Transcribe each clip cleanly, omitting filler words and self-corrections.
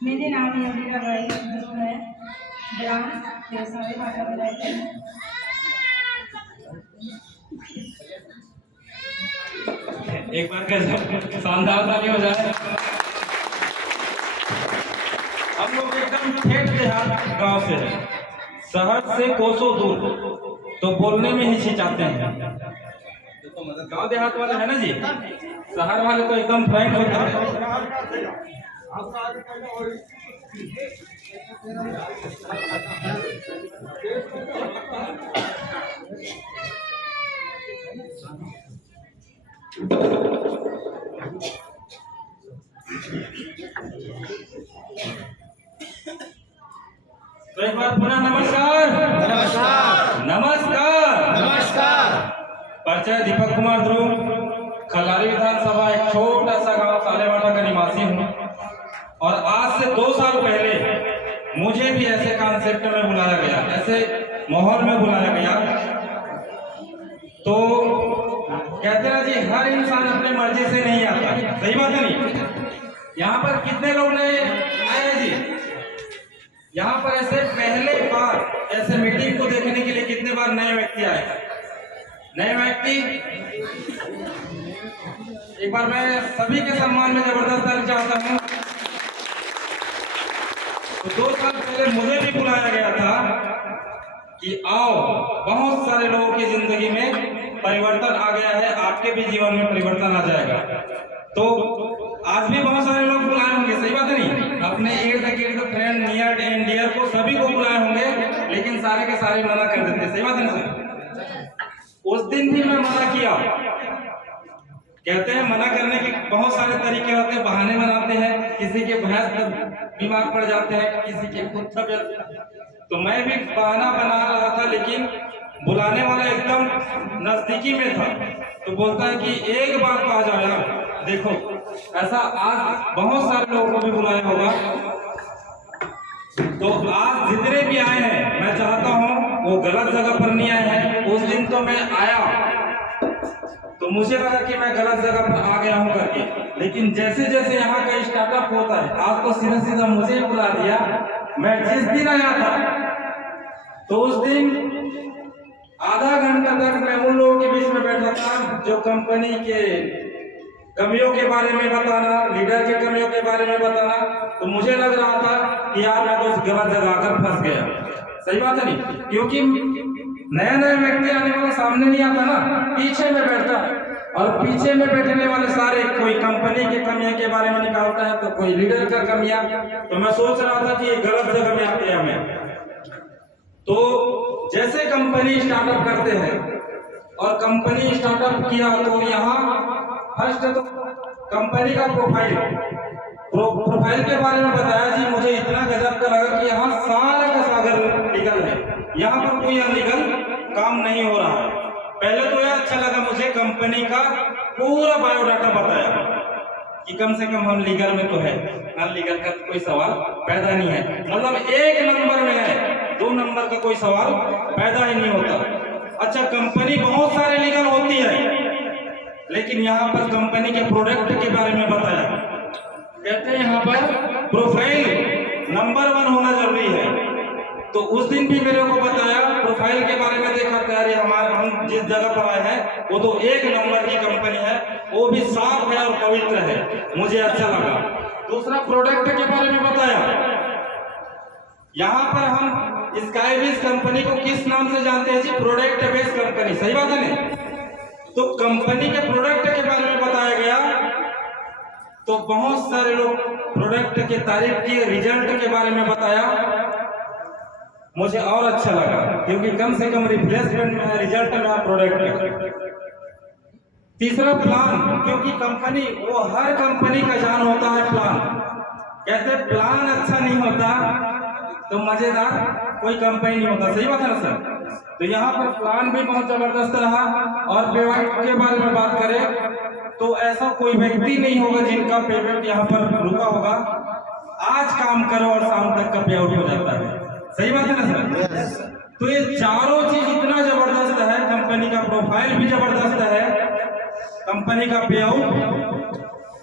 मेरे नाम योगिता बाई जो है ग्राम देवसारी माता में रहते हैं। एक बार कैसे शानदार ताली हो जाए। हम लोग एकदम ठेठ देहात गांव से हैं, शहर से कोसों दूर, तो बोलने में हिचकिचाते हैं। गांव देहात वाले है ना जी, शहर वाले तो एकदम फ्रैंक होते हैं। तो एक बार पुनः नमस्कार नमस्कार नमस्कार नमस्कार। परिचय दीपक कुमार ध्रुव, खलारी विधानसभा एक छोटा सा गांव सालेवाटा का निवासी हूं। और आज से 2 साल पहले मुझे भी ऐसे कॉन्सेप्ट में बुलाया गया, ऐसे माहौल में बुलाया गया। तो कहते ना जी, हर इंसान अपने मर्जी से नहीं आता, सही बात है नहीं? यहाँ पर कितने लोग नए आए हैं जी? यहाँ पर ऐसे पहले बार ऐसे मीटिंग को देखने के लिए कितने बार नए व्यक्ति आए? नए व्यक्ति एक बार मैं सभी के सम्मान में जबरदस्त ताली चाहता हूँ। तो 2 साल पहले मुझे भी बुलाया गया था कि आओ, बहुत सारे लोगों की जिंदगी में परिवर्तन आ गया है, आपके भी जीवन में परिवर्तन आ जाएगा। तो आज भी बहुत सारे लोग बुलाए होंगे, सही बात है नहीं? अपने इर्द गिर्द फ्रेंड, नियर एंड डियर को सभी को बुलाए होंगे, लेकिन सारे के सारे मना कर देते, सही बात है ना सर? उस दिन भी मैं मना किया। कहते हैं मना करने के बहुत सारे तरीके होते हैं, बहाने बनाते हैं, किसी के भैंस बीमार पड़ जाते हैं, किसी के कुत्ता। तो मैं भी बहाना बना रहा था, लेकिन बुलाने वाला एकदम नजदीकी में था। तो बोलता है कि एक बार तो आ जाओ यार। देखो, ऐसा आज बहुत सारे लोगों को भी बुलाया होगा। तो आज जितने भी आए हैं, मैं चाहता हूं वो गलत जगह पर नहीं आए हैं। उस दिन तो मैं आया तो मुझे लगा कि मैं गलत जगह पर आ गया हूं करके, लेकिन जैसे जैसे यहाँ का स्टार्टअप होता है, आज तो सीधा सीधा मुझे बुला दिया। मैं जिस दिन आया था तो उस दिन आधा घंटा तक मैं उन लोगों के बीच में बैठा था जो कंपनी के कमियों के बारे में बताना, लीडर के कमियों के बारे में बताना। तो मुझे लग रहा था कि यार मैं तो गलत जगह आकर फंस गया, सही बात है नहीं? क्योंकि नया नया व्यक्ति आने वाला सामने नहीं आता ना, पीछे में बैठता है। और पीछे में बैठने वाले सारे कोई कंपनी की कमियों के बारे में निकालता है, तो कोई लीडर का कमियां। तो मैं सोच रहा था कि ये गलत जगह में आते हैं हमें। तो जैसे कंपनी स्टार्टअप करते हैं, और कंपनी स्टार्टअप किया तो यहाँ फर्स्ट तो कंपनी का प्रोफाइल के बारे में बताया जी। मुझे इतना गजब का लगा कि यहाँ सारा का सागर लीगल है, यहाँ पर कोई अनलीगल काम नहीं हो रहा है। पहले तो यह अच्छा लगा मुझे, कंपनी का पूरा बायोडाटा बताया कि कम से कम हम लीगल में तो है, अनलीगल का कोई सवाल पैदा नहीं है। मतलब 1 नंबर में है, 2 नंबर का कोई सवाल पैदा ही नहीं होता। अच्छा, कंपनी बहुत सारे लीगल होती है, लेकिन यहाँ पर कंपनी के प्रोडक्ट के बारे में बताया। कहते हैं यहाँ पर प्रोफाइल नंबर 1 होना जरूरी है। तो उस दिन भी मेरे को बताया, प्रोफाइल के बारे में देखा, अरे हम जिस जगह पर आए हैं वो तो 1 नंबर की कंपनी है, वो भी साफ है और पवित्र है, मुझे अच्छा लगा। दूसरा, प्रोडक्ट के बारे में बताया। यहाँ पर हम स्काईविज कंपनी को किस नाम से जानते हैं जी? प्रोडक्ट बेस्ड कंपनी, सही बात है नहीं? तो कंपनी के प्रोडक्ट के बारे में बताया गया। तो बहुत सारे लोग प्रोडक्ट की तारीफ की, रिजल्ट के बारे में बताया। मुझे और अच्छा लगा, क्योंकि कम से कम रिप्लेसमेंट में है, रिजल्ट में है, प्रोडक्ट में। तीसरा, प्लान, क्योंकि कंपनी वो हर कंपनी का जान होता है प्लान। कहते प्लान अच्छा नहीं होता तो मजेदार कोई कंपनी नहीं होता, सही बात है ना सर? तो यहाँ पर प्लान भी बहुत जबरदस्त रहा। और पेमेंट के बारे में बात करें तो ऐसा कोई व्यक्ति नहीं होगा जिनका पेमेंट यहाँ पर रुका होगा। आज काम करो और शाम तक का पे आउट हो जाता है, सही बात है ना सर? तो ये चारों चीज इतना जबरदस्त है, कंपनी का प्रोफाइल भी जबरदस्त है, कंपनी का पे आउट,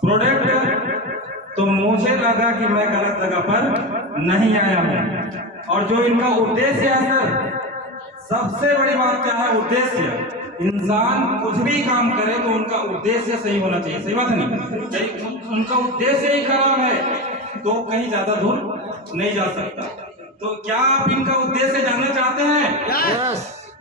प्रोडक्ट तो मुझे लगा कि मैं गलत जगह पर नहीं आया हूँ। और जो इनका उद्देश्य है सर, सबसे बड़ी बात क्या है, उद्देश्य। इंसान कुछ भी काम करे तो उनका उद्देश्य सही होना चाहिए, सही बात नहीं? यदि उनका उद्देश्य ही खराब है तो कहीं ज्यादा दूर नहीं जा सकता। तो क्या आप इनका उद्देश्य जानना चाहते हैं?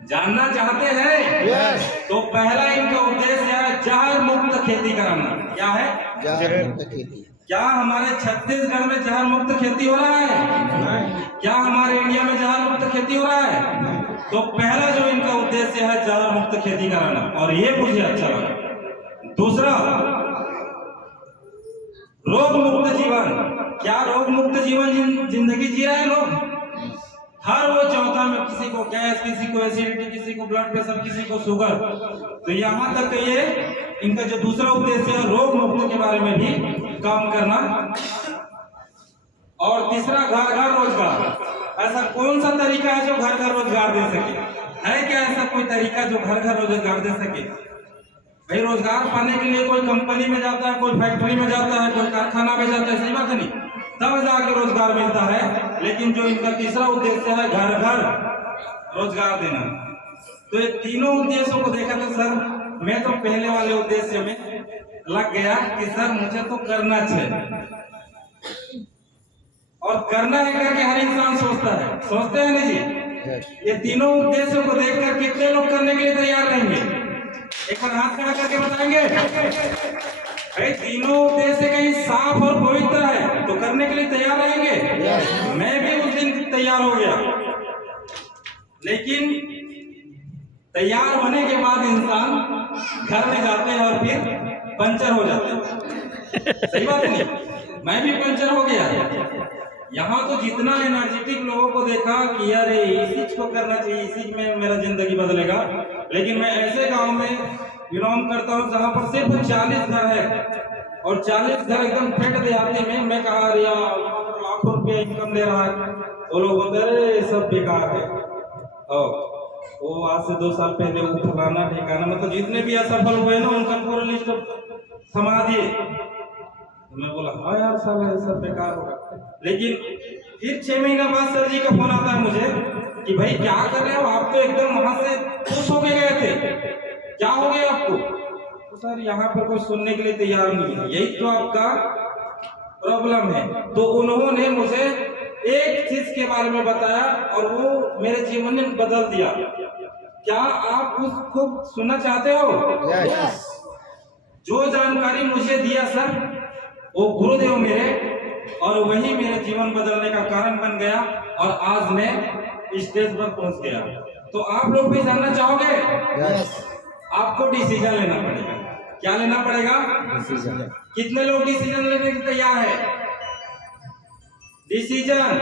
जानना चाहते हैं? तो पहला इनका उद्देश्य है जहर मुक्त खेती कराना। क्या है? जहर मुक्त खेती। क्या हमारे छत्तीसगढ़ में जहर मुक्त खेती हो रहा है? क्या हमारे इंडिया में जहर मुक्त खेती हो रहा है? तो पहला जो इनका उद्देश्य है जहर मुक्त खेती कराना, और ये मुझे अच्छा लगा। दूसरा, रोग मुक्त जीवन। क्या रोग मुक्त जीवन जिंदगी जी रहे हैं लोग? हर वो चौथा में किसी को गैस, किसी को एसिडिटी, किसी को ब्लड प्रेशर, किसी को शुगर। तो यहाँ तक ये इनका जो दूसरा उद्देश्य है रोग मुक्त के बारे में भी काम करना। और तीसरा, घर घर रोजगार। ऐसा कौन सा तरीका है जो घर घर रोजगार दे सके? है क्या ऐसा कोई तरीका जो घर घर रोजगार दे सके? भाई रोजगार पाने के लिए कोई कंपनी में जाता है, कोई फैक्ट्री में जाता है, कोई कारखाना में जाता है, सही बात नहीं? तब जाके रोजगार मिलता है। लेकिन जो इनका तीसरा उद्देश्य है घर घर रोजगार देना। तो ये तीनों उद्देश्यों को देखा तो सर मैं तो पहले वाले उद्देश्य में लग गया कि सर मुझे तो करना चाहिए, और करना है करके हर इंसान सोचता है, सोचते हैं ना जी? ये तीनों उद्देश्यों को देखकर कितने लोग करने के लिए तैयार रहेंगे? एक बार हाथ खड़ा करके बताएंगे। भाई तीनों उद्देश्य कहीं साफ और पवित्र है तो करने के लिए तैयार रहेंगे। मैं भी उस दिन तैयार हो गया, लेकिन तैयार होने के बाद इंसान घर में जाते हैं और फिर पंचर हो जाते हैं, सही बात नहीं? मैं भी पंचर हो गया। यहाँ तो जितना एनर्जेटिक लोगों को देखा कि यार इस चीज को करना चाहिए, इसी में मेरा जिंदगी बदलेगा। लेकिन मैं ऐसे गांव में बिलोंग करता हूँ जहाँ पर सिर्फ 40 घर है, और 40 घर एकदम फेंट देहाती में। मैं कहा अरे लाखों रुपया इनकम ले रहा है, वो लोग बोलते अरे सब बेकार है। और वो आज से 2 साल पहले वो फलाना ठिकाना, मतलब जितने भी असफल हुए ना उनका पूरा लिस्ट थमा दिए। मैं बोला हाँ यार साला ये सब बेकार होगा। लेकिन फिर 6 महीना बाद सर जी का फोन आता है मुझे कि भाई क्या कर रहे हो आप, तो एकदम वहां से खुश हो गए थे, क्या हो गया आपको? तो सर यहाँ पर कोई सुनने के लिए तैयार नहीं है, यही तो आपका प्रॉब्लम है। तो उन्होंने मुझे एक चीज के बारे में बताया और वो मेरे जीवन में बदल दिया। क्या आप उसको सुनना चाहते हो? जो जानकारी मुझे दिया सर वो गुरुदेव मेरे, और वही मेरे जीवन बदलने का कारण बन गया, और आज मैं स्टेज पर पहुंच गया। तो आप लोग भी जानना चाहोगे? आपको डिसीजन लेना पड़ेगा। क्या लेना पड़ेगा? डिसीजन। कितने लोग डिसीजन लेने के तैयार है? डिसीजन।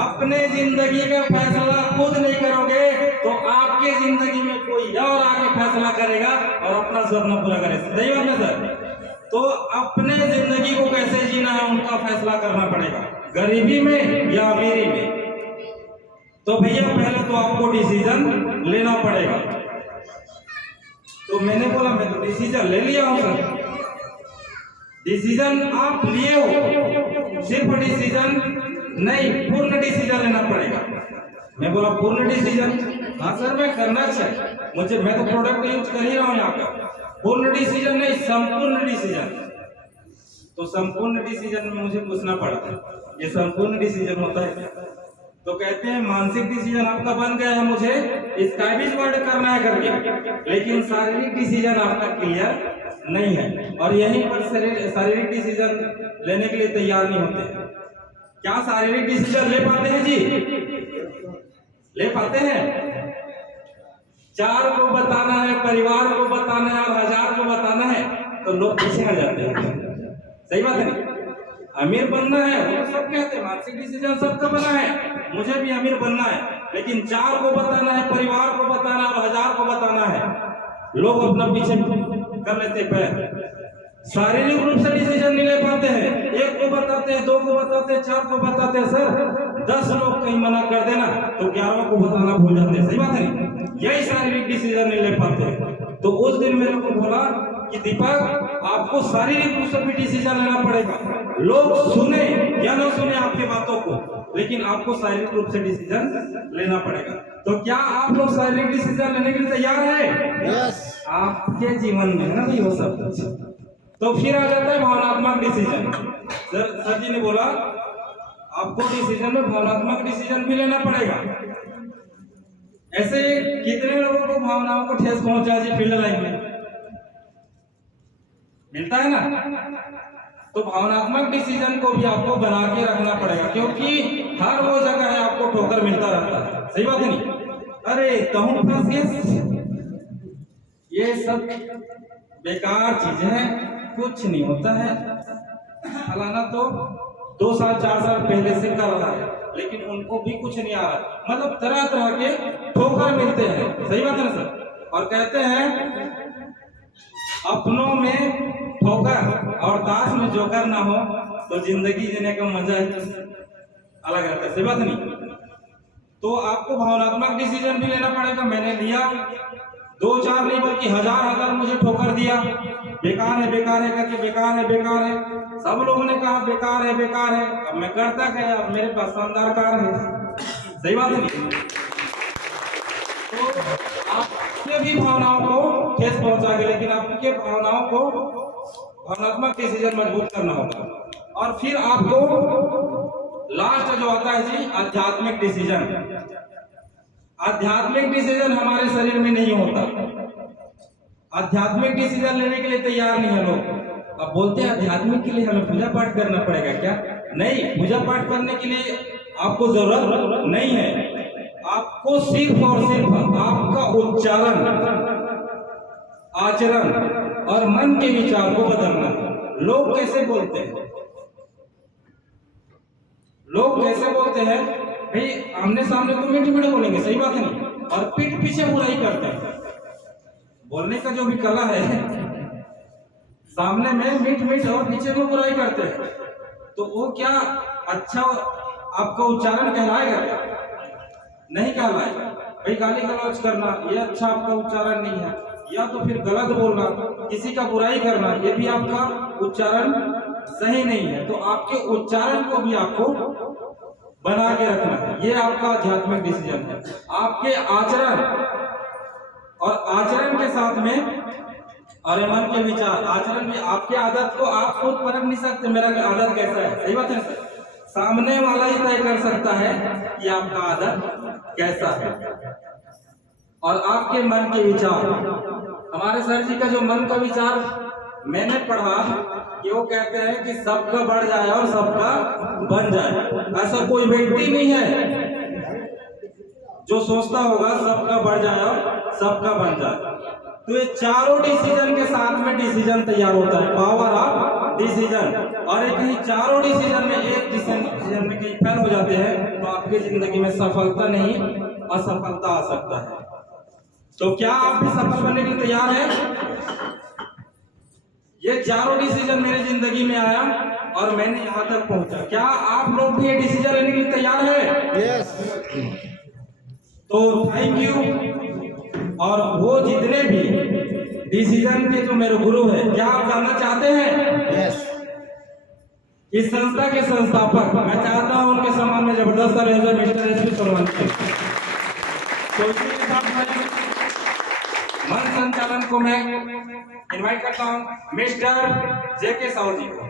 अपने जिंदगी का फैसला खुद नहीं करोगे तो आपके जिंदगी में कोई और आके फैसला करेगा और अपना सपना पूरा करेगा, सही बात है सर? तो अपने जिंदगी को कैसे जीना है उनका फैसला करना पड़ेगा, गरीबी में या अमीरी में। तो भैया पहले तो आपको डिसीजन लेना पड़ेगा। तो मैंने बोला मैं तो डिसीजन ले लिया हूं सर। डिसीजन आप लिए हो, सिर्फ डिसीजन नहीं पूर्ण डिसीजन लेना पड़ेगा। मैं बोला पूर्ण डिसीजन? हाँ सर मैं करना चाहिए, मैं तो प्रोडक्ट यूज कर ही रहा हूँ यहाँ का। पूर्ण डिसीजन नहीं, संपूर्ण डिसीजन। तो संपूर्ण डिसीजन में मुझे पूछना पड़ा ये संपूर्ण डिसीजन होता है? तो कहते हैं मानसिक डिसीजन आपका बन गया है मुझे स्काइबिज वर्ड करना है करके, लेकिन शारीरिक डिसीजन आपका क्लियर नहीं है, और यहीं पर शारीरिक डिसीजन लेने के लिए तैयार नहीं होते। क्या शारीरिक डिसीजन ले पाते हैं जी? ले पाते हैं? 4 को बताना है, परिवार को बताना है और 1000 को बताना है तो लोग पीछे हट जाते हैं, सही बात है नहीं? अमीर बनना है वो सब कहते हैं, मानसिक डिसीजन सबका बना है, मुझे भी अमीर बनना है, लेकिन 4 को बताना है, परिवार को बताना है और 1000 को बताना है, लोग अपना पीछे कर लेते पैर। शारीरिक रूप से डिसीजन नहीं ले पाते हैं, 1 को बताते हैं, 2 को बताते हैं, 4 को बताते हैं सर, 10 लोग कहीं मना कर देना तो 11 को बताना भूल जाते हैं, सही बात है नहीं? यही शारीरिक डिसीजन नहीं ले पाते। तो उस दिन मेरे को बोला कि दीपक आपको शारीरिक रूप से भी डिसीजन लेना पड़ेगा। लोग सुने या न सुने आपके बातों को, लेकिन आपको शारीरिक रूप से डिसीजन लेना पड़ेगा। तो क्या आप लोग शारीरिक डिसीजन लेने के लिए तैयार है? यस। आपके जीवन में है ना भाई वो सब कुछ। तो फिर आ जाता है भावनात्मक डिसीजन। सर जी ने बोला आपको डिसीजन में भावनात्मक डिसीजन भी लेना पड़ेगा। ऐसे कितने लोगों को भावनाओं को ठेस पहुंचा जी फील्ड लाइफ में मिलता है ना। तो भावनात्मक डिसीजन को भी आपको बना के रखना पड़ेगा, क्योंकि हर वो जगह है आपको ठोकर मिलता रहता है। सही बात है नहीं? अरे कहूं फंस गए, ये सब बेकार चीजें हैं, कुछ नहीं होता है। फलाना तो 2 साल 4 साल पहले से कर रहा है, लेकिन उनको भी कुछ नहीं आ रहा। मतलब तरह तरह के ठोकर मिलते हैं। सही बात है ना सर? और कहते हैं अपनों में ठोकर और दास में जोकर ना हो तो जिंदगी जीने का मजा है अलग रहता है। सही बात नहीं? तो आपको भावनात्मक डिसीजन भी लेना पड़ेगा। मैंने लिया 2-4 नहीं बल्कि हजार मुझे ठोकर दिया, बेकार है करके, बेकार है। सब लोगों ने कहा बेकार है। अब मैं करता गया, अब मेरे पास शानदार कार है। सही बात है नहीं? तो आपने भी भावनाओं को ठेस पहुंचा के, लेकिन आपके भावनाओं को भावनात्मक डिसीजन मजबूत करना होगा। और फिर आपको लास्ट जो आता है जी आध्यात्मिक डिसीजन। आध्यात्मिक डिसीजन हमारे शरीर में नहीं होता। आध्यात्मिक डिसीजन लेने के लिए तैयार नहीं है लोग। अब बोलते हैं आध्यात्मिक के लिए हमें पूजा पाठ करना पड़ेगा क्या? नहीं, पूजा पाठ करने के लिए आपको जरूरत नहीं है। आपको सिर्फ और सिर्फ आपका उच्चारण, आचरण और मन के विचार को बदलना है। लोग कैसे बोलते हैं? लोग कैसे बोलते हैं भाई, आमने सामने तो मीठ मीठ बोलेंगे। सही बात है नहीं? और पीठ पीछे बुराई करते हैं। बोलने का जो भी कला है, सामने में मीठ और पीछे में बुराई करते हैं। तो वो क्या अच्छा आपका उच्चारण कहलाएगा क्या? नहीं कहलाएगा। भाई गाली गलौज करना ये अच्छा आपका उच्चारण नहीं है, या तो फिर गलत बोलना, किसी का बुराई करना, ये भी आपका उच्चारण सही नहीं है। तो आपके उच्चारण को भी आपको बना के रखना है। ये आपका आध्यात्मिक डिसीजन है। आपके आचरण और आचरण के साथ में और मन के विचार, आचरण भी आपके आदत को आप खुद परख नहीं सकते मेरा आदत कैसा है। सही बात है सर? सामने वाला ही तय कर सकता है कि आपका आदत कैसा है। और आपके मन के विचार, हमारे सर जी का जो मन का विचार मैंने पढ़ा कि वो कहते हैं कि सबका बढ़ जाए और सबका बन जाए। ऐसा कोई व्यक्ति नहीं है जो सोचता होगा सबका बढ़ जाए और सबका बन जाए। तो ये चारों डिसीजन के साथ में डिसीजन तैयार होता है, पावर ऑफ डिसीजन। और एक ही चारों डिसीजन में एक डिसीजन में कहीं फेल हो जाते हैं तो आपकी जिंदगी में सफलता नहीं असफलता आ सकता है। तो क्या आप भी सफल बनने के लिए तैयार हैं? ये चारों डिसीजन मेरी जिंदगी में आया और मैंने यहाँ तक पहुंचा। क्या आप लोग भी ये डिसीजन लेने के लिए तैयार हैं? यस। तो थैंक यू। और वो जितने भी डिसीजन के जो मेरे गुरु है, क्या आप जानना चाहते हैं? यस। इस संस्था के संस्थापक, मैं चाहता हूं उनके सम्मान में जबरदस्त मिस्टर एसपी सलमान जी। तो इसी के साथ मन संचालन को मैं इनवाइट करता हूं मिस्टर जेके साहू जी को।